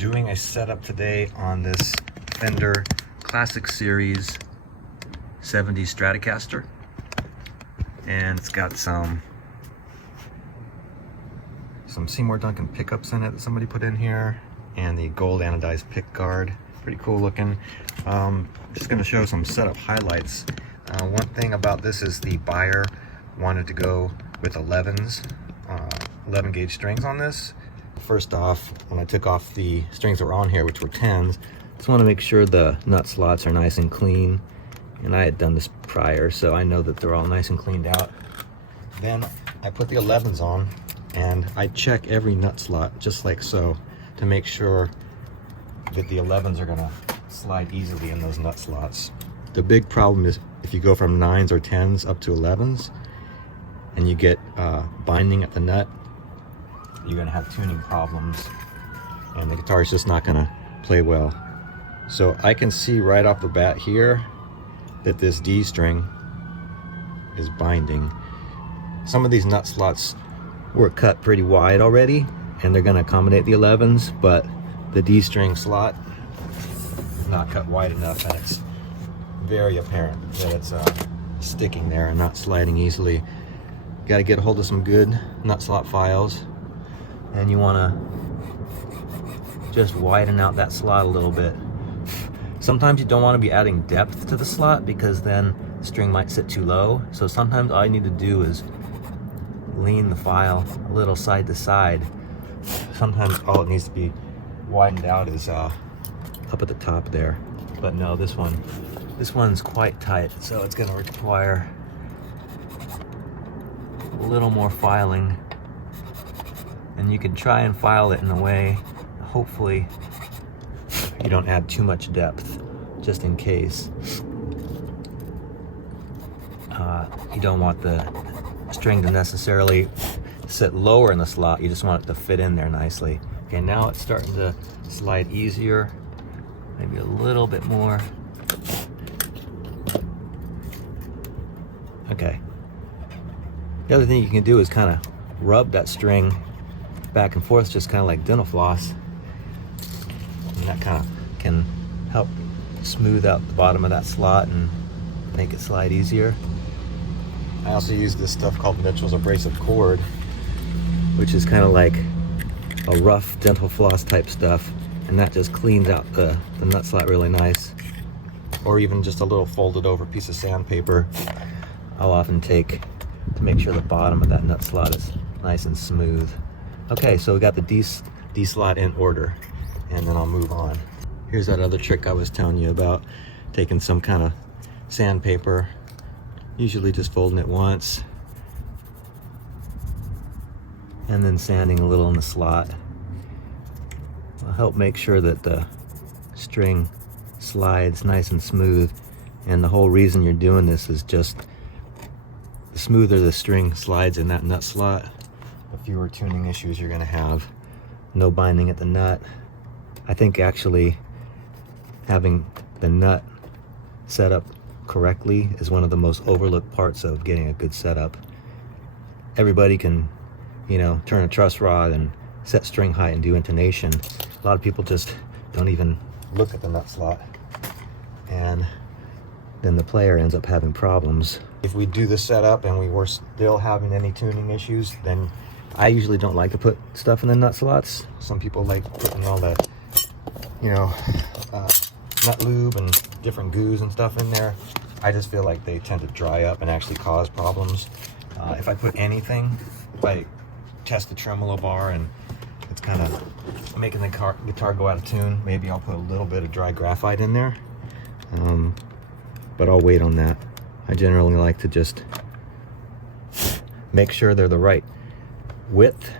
Doing a setup today on this Fender Classic Series 70 Stratocaster, and it's got some Seymour Duncan pickups in it that somebody put in here, and the gold anodized pick guard. Pretty cool looking. Just going to show some setup highlights. One thing about this is the buyer wanted to go with 11s, 11 gauge strings on this. First off, when I took off the strings that were on here, which were 10s, just want to make sure the nut slots are nice and clean. And I had done this prior, so I know that they're all nice and cleaned out. Then I put the 11s on, and I check every nut slot, just like so, to make sure that the 11s are gonna slide easily in those nut slots. The big problem is if you go from 9s or 10s up to 11s, and you get binding at the nut, you're gonna have tuning problems, and the guitar is just not gonna play well. So I can see right off the bat here that this D string is binding. Some of these nut slots were cut pretty wide already, and they're gonna accommodate the 11s, but the D string slot is not cut wide enough, and it's very apparent that it's sticking there and not sliding easily. Got to get a hold of some good nut slot files, and you want to just widen out that slot a little bit. Sometimes you don't want to be adding depth to the slot because then the string might sit too low. So sometimes all you need to do is lean the file a little side to side. Sometimes all it needs to be widened out is up at the top there. But no, this one's quite tight, so it's going to require a little more filing. And you can try and file it in a way, hopefully you don't add too much depth, just in case. You don't want the string to necessarily sit lower in the slot, you just want it to fit in there nicely. Okay, now it's starting to slide easier, maybe a little bit more. Okay. The other thing you can do is kind of rub that string back and forth, just kind of like dental floss, and that kind of can help smooth out the bottom of that slot and make it slide easier. I also use this stuff called Mitchell's abrasive cord, which is kind of like a rough dental floss type stuff, and that just cleans out the nut slot really nice. Or even just a little folded over piece of sandpaper I'll often take to make sure the bottom of that nut slot is nice and smooth. Okay, so we got the D slot in order, and then I'll move on. Here's that other trick I was telling you about, taking some kind of sandpaper, usually just folding it once, and then sanding a little in the slot. Will help make sure that the string slides nice and smooth. And the whole reason you're doing this is just the smoother the string slides in that nut slot, the fewer tuning issues you're going to have. No binding at the nut. I think actually having the nut set up correctly is one of the most overlooked parts of getting a good setup. Everybody can, turn a truss rod and set string height and do intonation. A lot of people just don't even look at the nut slot, and then the player ends up having problems. If we do the setup and we were still having any tuning issues, then I usually don't like to put stuff in the nut slots. Some people like putting all the, nut lube and different goos and stuff in there. I just feel like they tend to dry up and actually cause problems. If I put anything, if I test the tremolo bar and it's kind of making the guitar go out of tune, maybe I'll put a little bit of dry graphite in there. But I'll wait on that. I generally like to just make sure they're the right width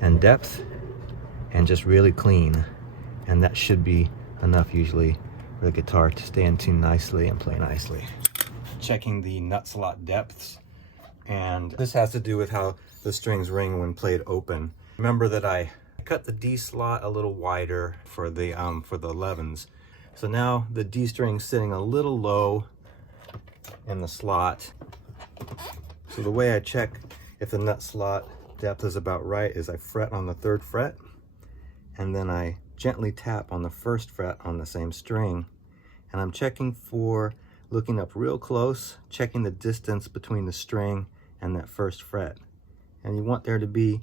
and depth and just really clean, and that should be enough usually for the guitar to stay in tune nicely and play nicely. Checking the nut slot depths, and this has to do with how the strings ring when played open. Remember that I cut the D slot a little wider for the 11s, so now the D string's sitting a little low in the slot. So the way I check if the nut slot depth is about right is I fret on the 3rd fret, and then I gently tap on the first fret on the same string, and I'm checking for, looking up real close, checking the distance between the string and that first fret. And you want there to be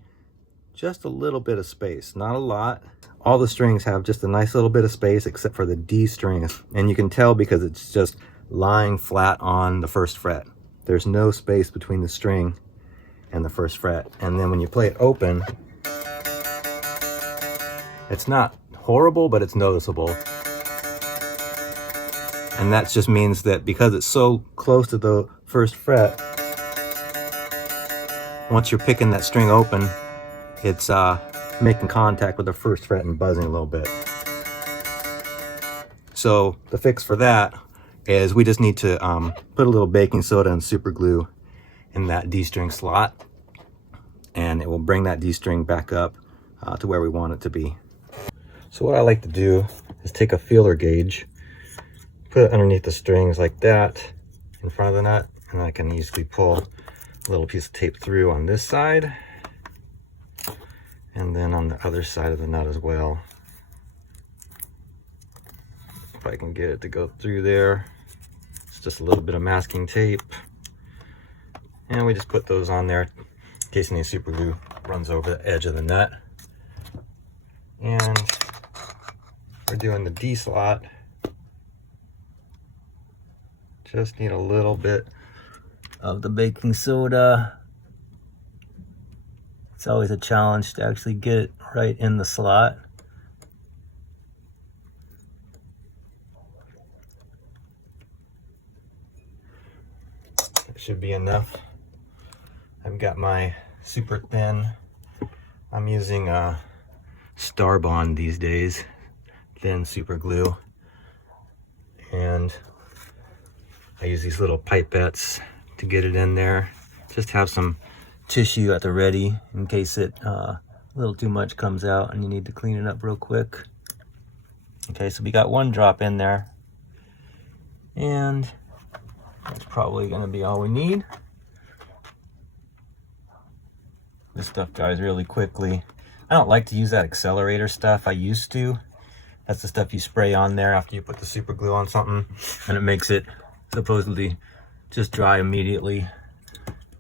just a little bit of space, not a lot. All the strings have just a nice little bit of space except for the D string, and you can tell because it's just lying flat on the first fret. There's no space between the string and the first fret. And then when you play it open, it's not horrible, but it's noticeable. And that just means that because it's so close to the first fret, once you're picking that string open, it's making contact with the first fret and buzzing a little bit. So the fix for that is we just need to put a little baking soda and super glue in that D string slot, and it will bring that D string back up to where we want it to be. So what I like to do is take a feeler gauge, put it underneath the strings like that in front of the nut, and I can easily pull a little piece of tape through on this side and then on the other side of the nut as well. If I can get it to go through there. It's just a little bit of masking tape, and we just put those on there in case any super glue runs over the edge of the nut. And we're doing the D slot. Just need a little bit of the baking soda. It's always a challenge to actually get it right in the slot. That should be enough. I've got my super thin, I'm using Star Bond these days, thin super glue, and I use these little pipettes to get it in there. Just have some tissue at the ready in case it a little too much comes out and you need to clean it up real quick. Okay, so we got one drop in there, and that's probably going to be all we need. This stuff dries really quickly. I don't like to use that accelerator stuff. I used to. That's the stuff you spray on there after you put the super glue on something, and it makes it supposedly just dry immediately.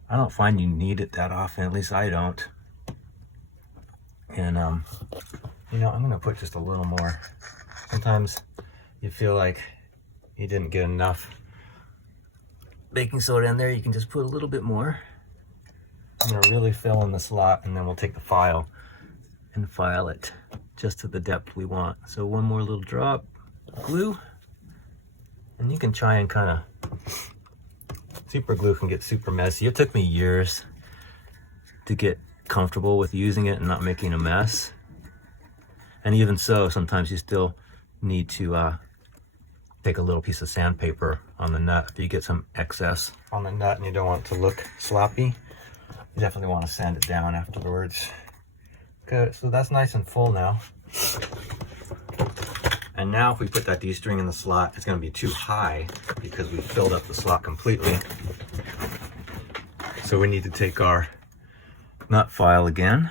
I don't find you need it that often, at least I don't. And you know, I'm gonna put just a little more. Sometimes you feel like you didn't get enough baking soda in there, you can just put a little bit more. I'm gonna really fill in the slot, and then we'll take the file and file it just to the depth we want. So one more little drop of glue, and you can try and kind of, super glue can get super messy. It took me years to get comfortable with using it and not making a mess. And even so, sometimes you still need to take a little piece of sandpaper on the nut. If you get some excess on the nut and you don't want it to look sloppy, you definitely want to sand it down afterwards. Okay, so that's nice and full now. And now if we put that D string in the slot, it's going to be too high because we filled up the slot completely. So we need to take our nut file again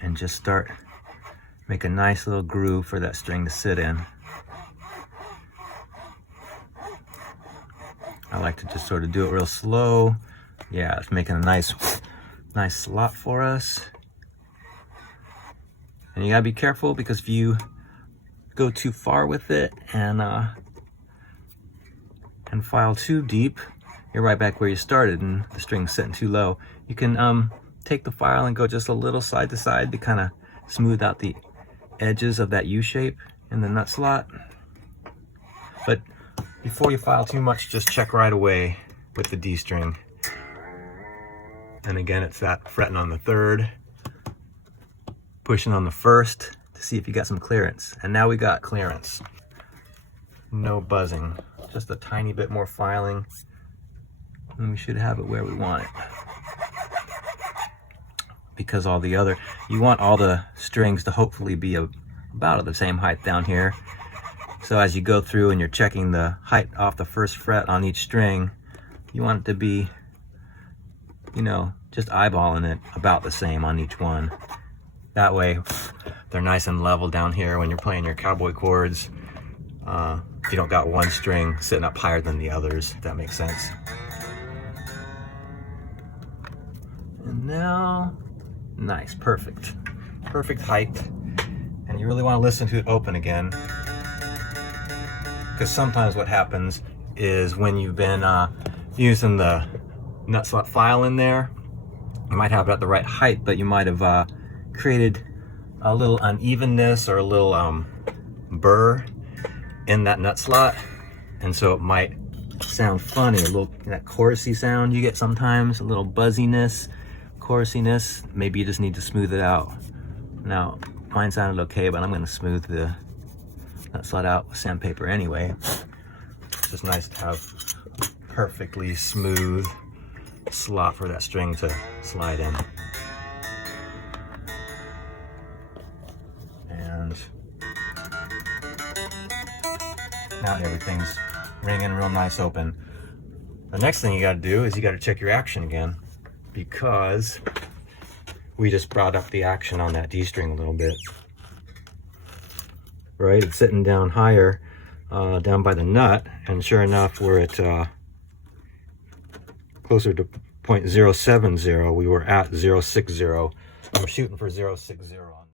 and just start, make a nice little groove for that string to sit in. I like to just sort of do it real slow. Yeah, it's making a nice slot for us. And you gotta be careful, because if you go too far with it and file too deep, you're right back where you started and the string's sitting too low. You can take the file and go just a little side to side to kind of smooth out the edges of that U shape in the nut slot. But before you file too much, just check right away with the D string. And again, it's that fretting on the third, pushing on the first to see if you got some clearance. And now we got clearance. No buzzing, just a tiny bit more filing, and we should have it where we want it. Because all the other, you want all the strings to hopefully be about at the same height down here. So as you go through and you're checking the height off the first fret on each string, you want it to be you know, just eyeballing it about the same on each one. That way they're nice and level down here when you're playing your cowboy chords. You don't got one string sitting up higher than the others, if that makes sense. And now, nice, perfect. Perfect height. And you really want to listen to it open again, because sometimes what happens is when you've been using the nut slot file in there, you might have it at the right height, but you might have created a little unevenness or a little burr in that nut slot, and so it might sound funny, a little, that chorusy sound you get sometimes, a little buzziness, chorusiness. Maybe you just need to smooth it out. Now mine sounded okay, but I'm going to smooth the nut slot out with sandpaper anyway. It's just nice to have perfectly smooth slot for that string to slide in. And now everything's ringing real nice open. The next thing you got to do is you got to check your action again, because we just brought up the action on that D string a little bit. Right, it's sitting down higher, down by the nut, and sure enough, we're at closer to 0.070. We were at 0.60. We're shooting for 0.60 on